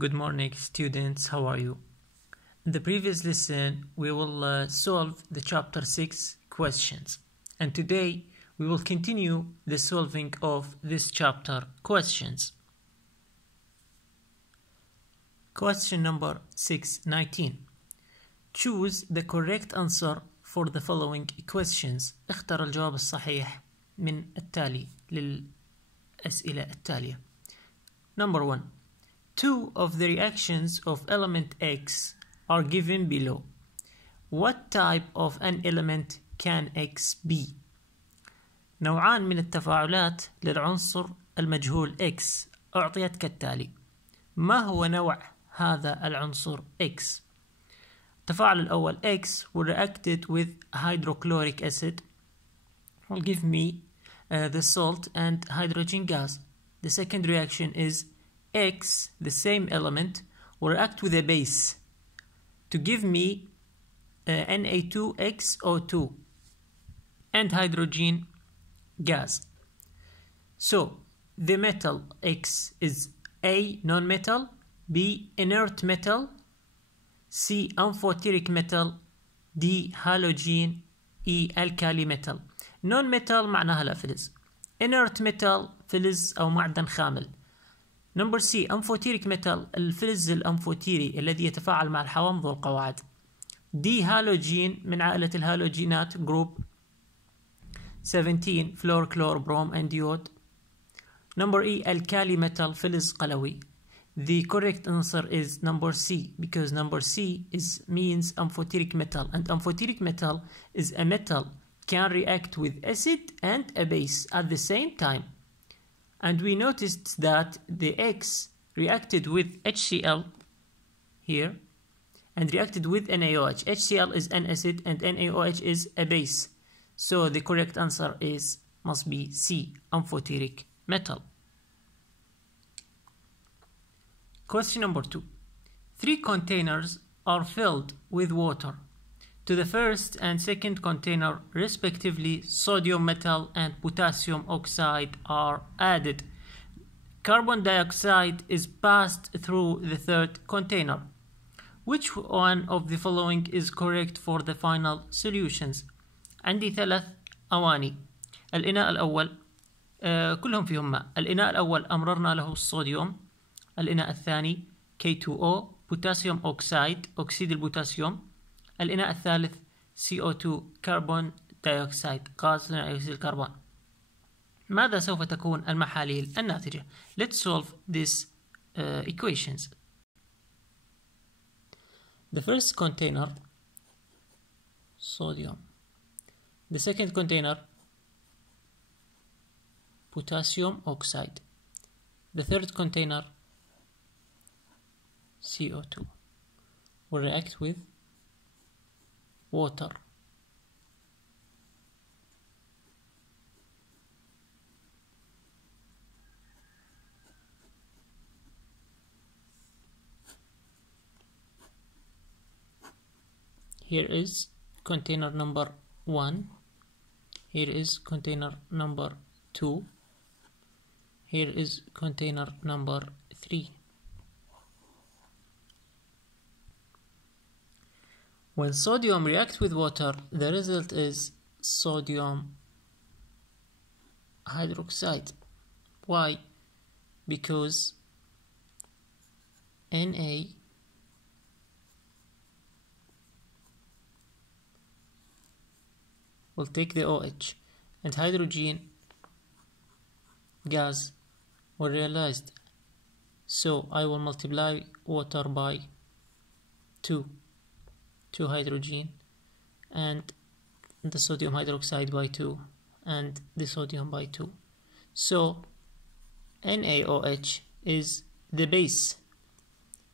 Good morning, students. How are you? In the previous lesson, we will solve the chapter 6 questions. And today, we will continue the solving of this chapter questions. Question number 619. Choose the correct answer for the following questions. اختر الجواب الصحيح من التالي للأسئلة التالية. Number 1. Two of the reactions of element X are given below. What type of an element can X be? نوعان من التفاعلات للعنصر المجهول X أعطيت كالتالي. ما هو نوع هذا العنصر X؟ التفاعل الأول X will reacted with hydrochloric acid will give me the salt and hydrogen gas. The second reaction is X, the same element, will react with a base to give me Na2XO2 and hydrogen gas. So the metal X is A, non-metal, B, inert metal, C, amphoteric metal, D, halogen, E, alkali metal. Non-metal معناها لا فلز. Inert metal فلز أو معدن خامل. Number C, amphoteric metal الفلز الأمفوتيري الذي يتفاعل مع الحوامض والقواعد. D, halogen من عائلة الهالوجينات group 17 fluor, chlor, brom and iode. Number E, alkali metal فلز قلوي. The correct answer is number C because number C means amphoteric metal, and amphoteric metal is a metal can react with acid and a base at the same time. And we noticed that the X reacted with HCl here and reacted with NaOH. HCl is an acid and NaOH is a base. So the correct answer must be C, amphoteric metal. Question number 2. 3 containers are filled with water. To the first and second container, respectively, sodium metal and potassium oxide are added. Carbon dioxide is passed through the third container. Which one of the following is correct for the final solutions? عندي 3 أواني. الإناء الأول كلهم فيهم ماء. الإناء الأول أمررنا له الصوديوم. الإناء الثاني K2O بوتاسيوم أوكسايد أكسيد البوتاسيوم. الإناء الثالث CO2 كربون دايوكسيد غاز ثاني أكسيد الكربون. ماذا سوف تكون المحاليل الناتجة؟ Let's solve these equations. The first container sodium. The second container potassium oxide. The third container CO2 will react with water. Here is container number 1. Here is container number 2. Here is container number 3. When sodium reacts with water, the result is sodium hydroxide. Why? Because Na will take the OH and hydrogen gas will realized. So I will multiply water by 2 hydrogen and the sodium hydroxide by 2 and the sodium by 2. So NaOH is the base.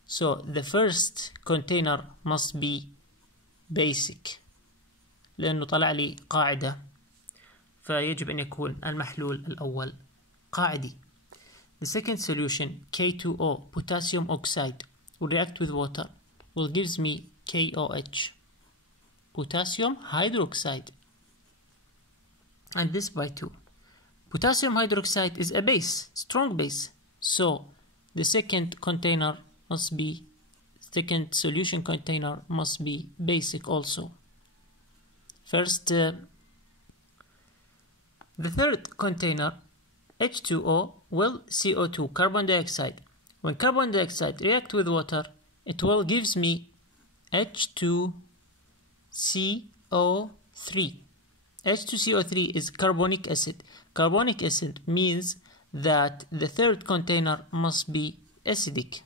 So the first container must be basic لأنه طلع لي قاعدة فيجب أن يكون المحلول الأول قاعدي. The second solution K2O potassium oxide will react with water will gives me KOH potassium hydroxide and this by 2. Potassium hydroxide is a base, strong base, so the second container must be, second solution container must be basic also. First, the third container, H2O, will CO2, carbon dioxide. When carbon dioxide react with water, it will gives me H2CO3. H2CO3 is carbonic acid. Carbonic acid means that the third container must be acidic.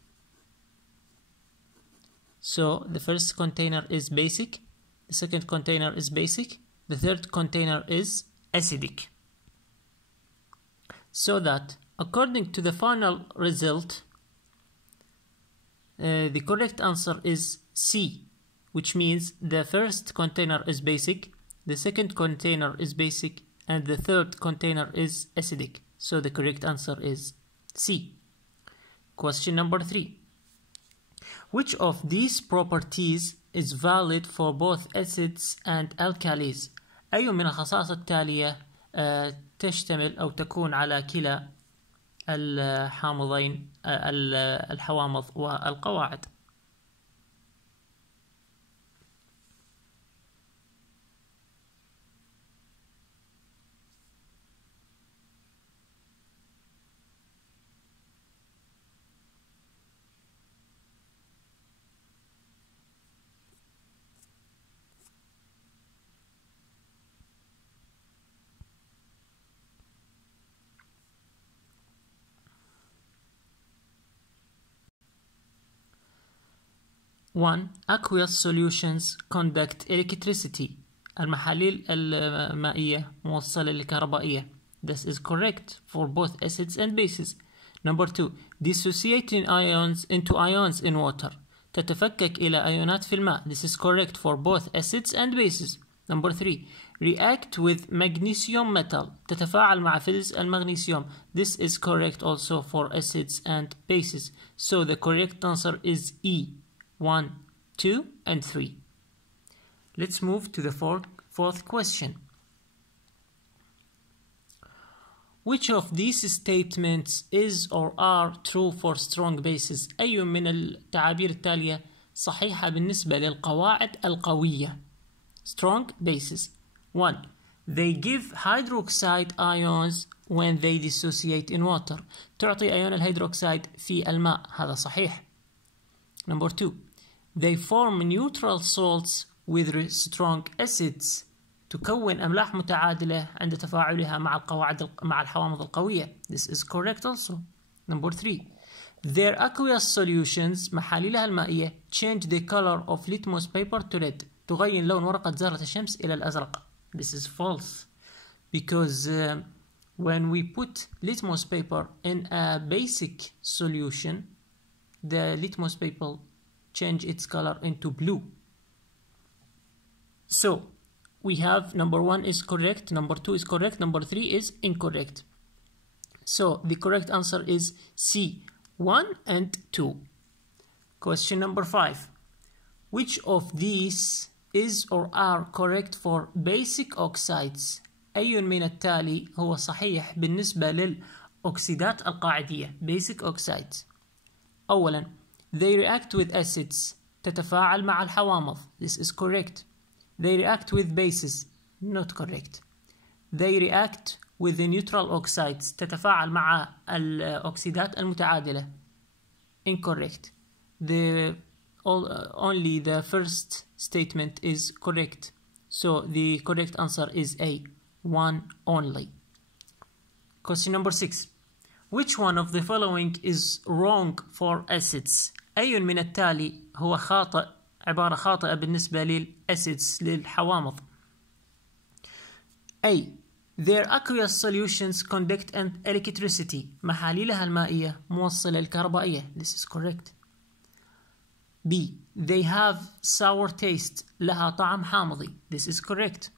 So the first container is basic, the second container is basic, the third container is acidic. So that according to the final result, the correct answer is C, which means the first container is basic, the second container is basic, and the third container is acidic. So the correct answer is C. Question number 3. Which of these properties is valid for both acids and alkalis? أي من الخصائص التالية تشتمل أو تكون على كلا الحامضين الحوامض والقواعد؟ One, aqueous solutions conduct electricity. المحاليل المائية موصلة للكهربائية. This is correct for both acids and bases. Number 2, dissociating ions into ions in water. تتفكك إلى أيونات في الماء. This is correct for both acids and bases. Number 3, react with magnesium metal. تتفاعل مع فلز المغنيسيوم. This is correct also for acids and bases. So the correct answer is E. 1, 2, and 3. Let's move to the fourth question. Which of these statements is or are true for strong bases? أي من التعابير التالية صحيحة بالنسبة للقواعد القوية؟ Strong bases. 1. They give hydroxide ions when they dissociate in water. تعطي أيون الهيدروكسيد في الماء. هذا صحيح. Number 2. They form neutral salts with strong acids. تكون أملاح متعادلة عند تفاعلها مع الحوامض القوية. This is correct also. Number 3. Their aqueous solutions محاليلها المائية change the color of litmus paper to red. تغير لون ورقة زهرة الشمس إلى الأزرق. This is false. Because when we put litmus paper in a basic solution, the litmus paper change its color into blue. So we have number 1 is correct, number 2 is correct, number 3 is incorrect. So the correct answer is C, 1 and 2. Question number 5. Which of these is or are correct for basic oxides? أي من التالي هو صحيح بالنسبة للأكسيدات القاعدية basic oxides؟ أولا they react with acids تتفاعل مع الحوامض. This is correct. They react with bases. Not correct. They react with the neutral oxides تتفاعل مع الأكسيدات المتعادلة. Incorrect. Only the first statement is correct. So the correct answer is A, 1 only. Question number 6. Which one of the following is wrong for acids? أي من التالي هو خاطئ عبارة خاطئة بالنسبة للأسيدز للحوامض؟ A. Their aqueous solutions conduct an electricity. محاليلها المائية موصلة الكهربائية. This is correct. B. They have sour taste. لها طعم حامضي. This is correct.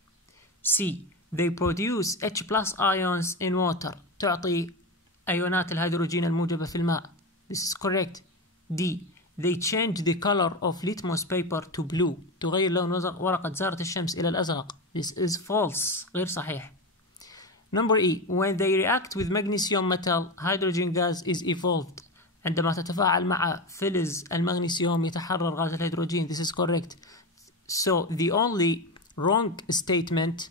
C. They produce H+ ions in water. تعطي أيونات الهيدروجين الموجبة في الماء. This is correct. D. They change the color of litmus paper to blue. تغير لون ورقة زهرة الشمس إلى الأزرق. This is false. غير صحيح. Number E. When they react with magnesium metal, hydrogen gas is evolved. عندما تتفاعل مع فلز المغنيسيوم يتحرر غاز الهيدروجين. This is correct. So the only wrong statement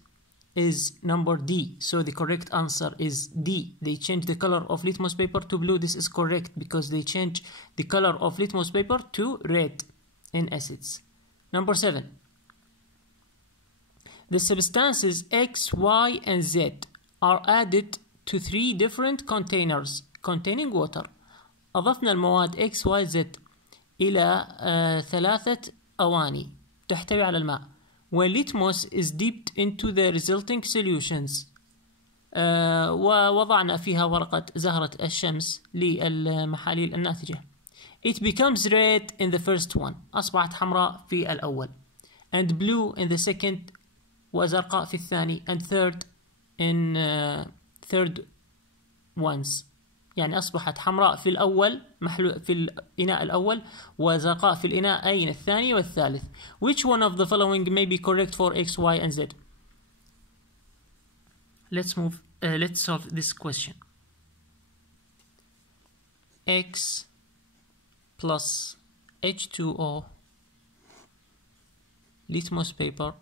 is number D. So the correct answer is D. They change the color of litmus paper to blue. This is correct because they change the color of litmus paper to red in acids. Number 7. The substances X, Y, and Z are added to 3 different containers containing water. أضفنا المواد X, Y, Z إلى 3 أواني تحتوي على الماء. When litmus is dipped into the resulting solutions. ووضعنا فيها ورقة زهرة الشمس للمحاليل الناتجة. It becomes red in the first one. أصبحت حمراء في الأول. And blue in the second. وزرقاء في الثاني. And third in third ones. يعني أصبحت حمراء في الأول في الإناء الأول وزرقاء في الإناءين الثاني والثالث. Which one of the following may be correct for X, Y, and Z? Let's solve this question. X plus H2O litmus paper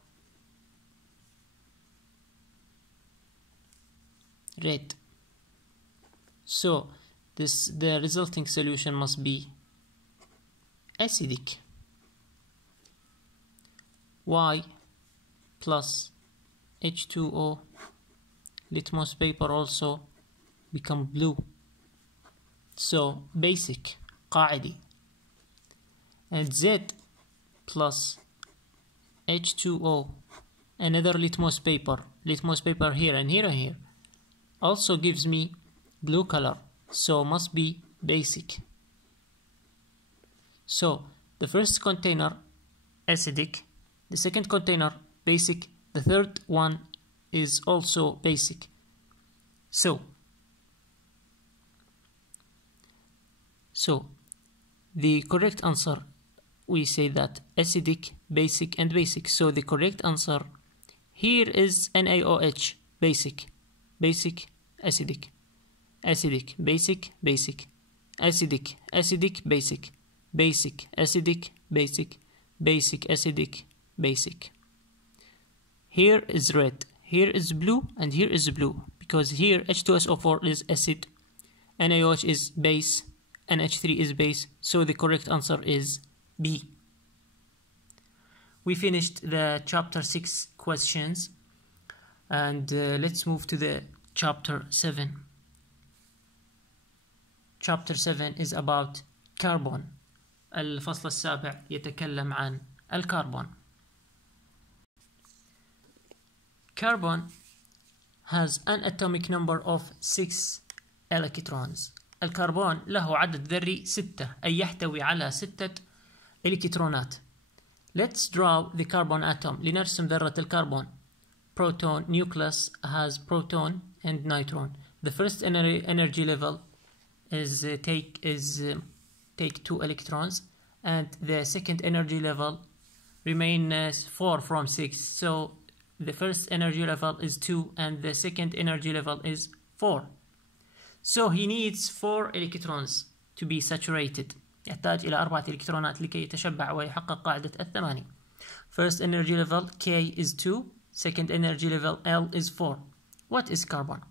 red. So the resulting solution must be acidic. Y plus H2O litmus paper also become blue. So basic قاعدي. And Z plus H2O another litmus paper here and here and here also gives me blue color, so must be basic. So the first container acidic, the second container basic, the third one is also basic. So the correct answer, we say that acidic, basic, and basic. So the correct answer here is NaOH, basic, acidic, acidic, basic, acidic, basic, acidic, basic, acidic, basic. Here is red, here is blue, and here is blue, because here H2SO4 is acid, NaOH is base, NH3 is base, so the correct answer is B. We finished the chapter 6 questions, and let's move to the chapter 7. Chapter 7 is about carbon. الفصل السابع يتكلم عن الكربون. Carbon has an atomic number of 6 electrons. الكربون له عدد ذري 6، أي يحتوي على 6 إلكترونات. Let's draw the carbon atom. لنرسم ذرة الكربون. Proton nucleus has proton and neutron. The first energy level is take 2 electrons, and the second energy level remains 4 from 6. So the first energy level is 2 and the second energy level is 4. So he needs 4 electrons to be saturated. يحتاج إلى 4 إلكترونات لكي يتشبع ويحقق قاعدة الثمانية. First energy level K is 2, second energy level L is 4. What is carbon?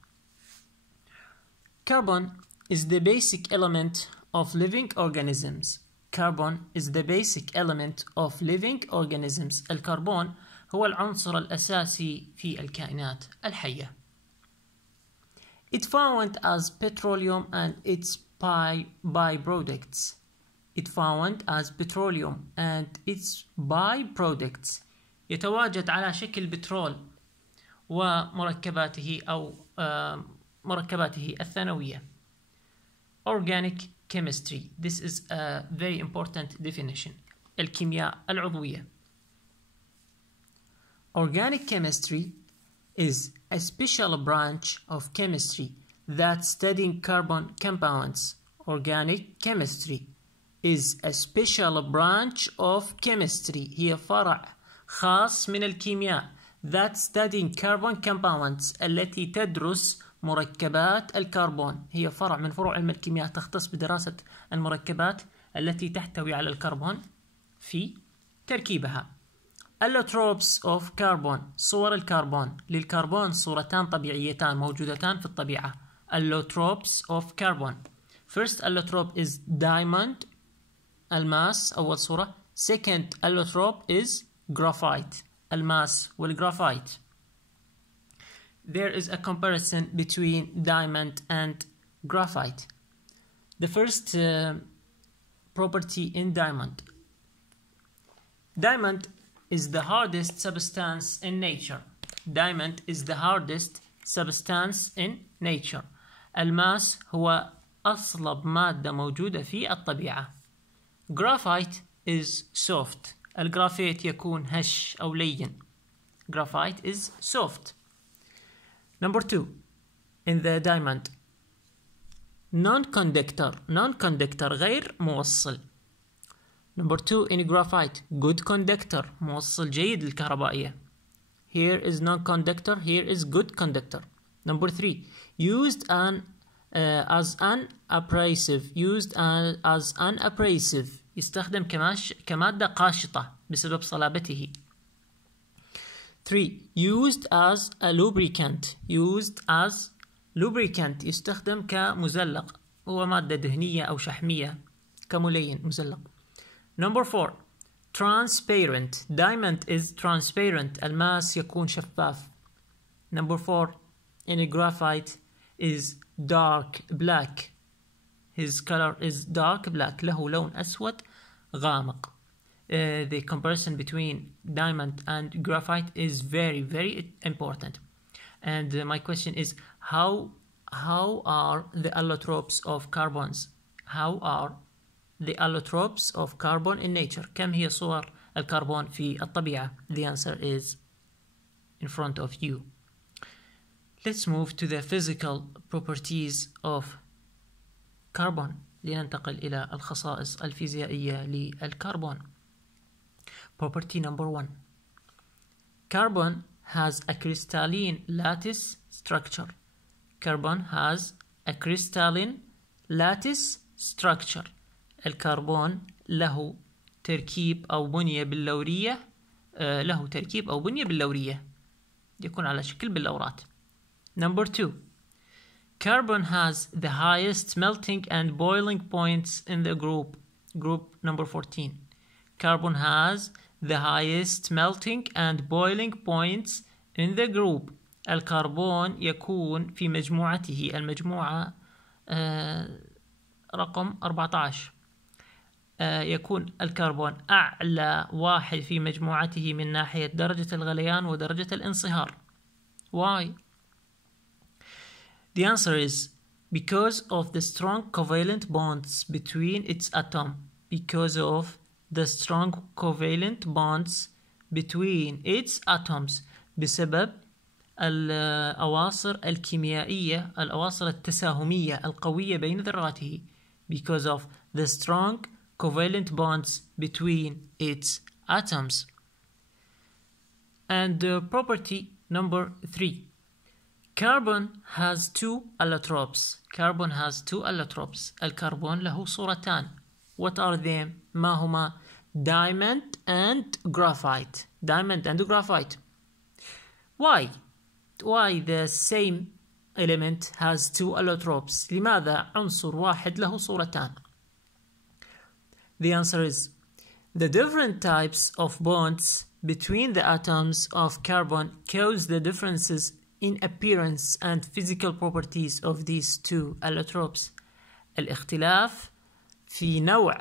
Carbon is the basic element of living organisms. Carbon is the basic element of living organisms. الكربون هو العنصر الأساسي في الكائنات الحية. It found as petroleum and its byproducts. It found as petroleum and its byproducts. يتواجد على شكل بترول ومركباته أو مركباته الثانوية. Organic chemistry. This is a very important definition. الكيمياء العضوية. Organic chemistry is a special branch of chemistry that studying carbon compounds. Organic chemistry is a special branch of chemistry. هي فرع خاص من الكيمياء that studying carbon compounds التي تدرس مركبات الكربون، هي فرع من فروع علم الكيمياء تختص بدراسة المركبات التي تحتوي على الكربون في تركيبها. Allotropes of carbon، صور الكربون. للكربون صورتان طبيعيتان موجودتان في الطبيعة. Allotropes of carbon. First allotrope is diamond، الماس أول صورة. Second allotrope is graphite، الماس والجرافايت. There is a comparison between diamond and graphite. The first property in diamond. Diamond is the hardest substance in nature. Diamond is the hardest substance in nature. الماس هو أصلب مادة موجودة في الطبيعة. Graphite is soft. الجرافيت يكون هش أو لين. Graphite is soft. Number 2 in the diamond. Non-conductor. Non-conductor غير موصل. Number 2 in graphite. Good conductor. موصل جيد للكهربائية. Here is non-conductor. Here is good conductor. Number 3 used as an abrasive. Used as an abrasive. يستخدم كمادة قاشطة بسبب صلابته. 3 used as a lubricant. Used as lubricant يستخدم كمزلق، هو مادة دهنية أو شحمية كملين مزلق. Number 4 transparent. Diamond is transparent. الماس يكون شفاف. Number 4 in graphite is dark black. His color is dark black. له لون أسود غامق. The comparison between diamond and graphite is very, very important. And my question is, how are the allotropes of carbons? How are the allotropes of carbon in nature? كم هي صور الكربون في الطبيعة? The answer is in front of you. Let's move to the physical properties of carbon. لننتقل إلى الخصائص الفيزيائية للكربون. Property number 1. Carbon has a crystalline lattice structure. Carbon has a crystalline lattice structure. الكربون له تركيب أو بنية بلورية. يكون على شكل بلورات. Number 2. Carbon has the highest melting and boiling points in the group. Group number 14. Carbon has the highest melting and boiling points in the group. الكربون يكون في مجموعته، المجموعة رقم 14. يكون الكربون أعلى واحد في مجموعته من ناحية درجة الغليان ودرجة الانصهار. Why? The answer is because of the strong covalent bonds between its atoms. Because of the strong covalent bonds between its atoms. بسبب الأواصر الكيميائية، الأواصر التساهمية القوية بين ذراته. Because of the strong covalent bonds between its atoms. And property number 3. Carbon has 2 allotropes. Carbon has 2 allotropes. الكربون له صورتان. What are them? ما هما؟ Diamond and graphite. Diamond and graphite. Why? Why the same element has 2 allotropes? لماذا عنصر واحد له صورتان؟ The answer is the different types of bonds between the atoms of carbon cause the differences in appearance and physical properties of these 2 allotropes. الاختلاف في نوع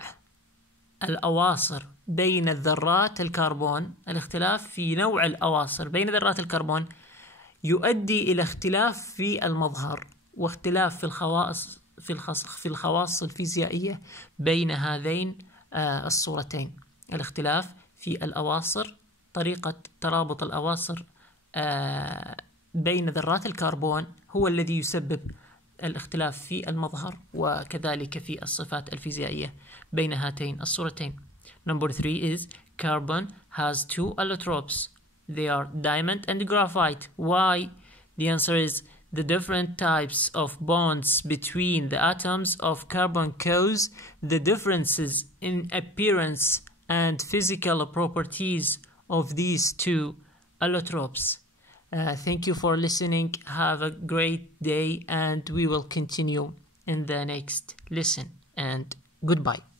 الأواصر بين ذرات الكربون. الاختلاف في نوع الأواصر بين ذرات الكربون يؤدي إلى اختلاف في المظهر واختلاف في الخواص الفيزيائية بين هذين الصورتين. الاختلاف في الأواصر، طريقة ترابط الأواصر بين ذرات الكربون هو الذي يسبب الاختلاف في المظهر وكذلك في الصفات الفيزيائية بين هاتين الصورتين. Number 3 is carbon has 2 allotropes. They are diamond and graphite. Why? The answer is the different types of bonds between the atoms of carbon cause the differences in appearance and physical properties of these two allotropes. Thank you for listening. Have a great day, and we will continue in the next lesson. And goodbye.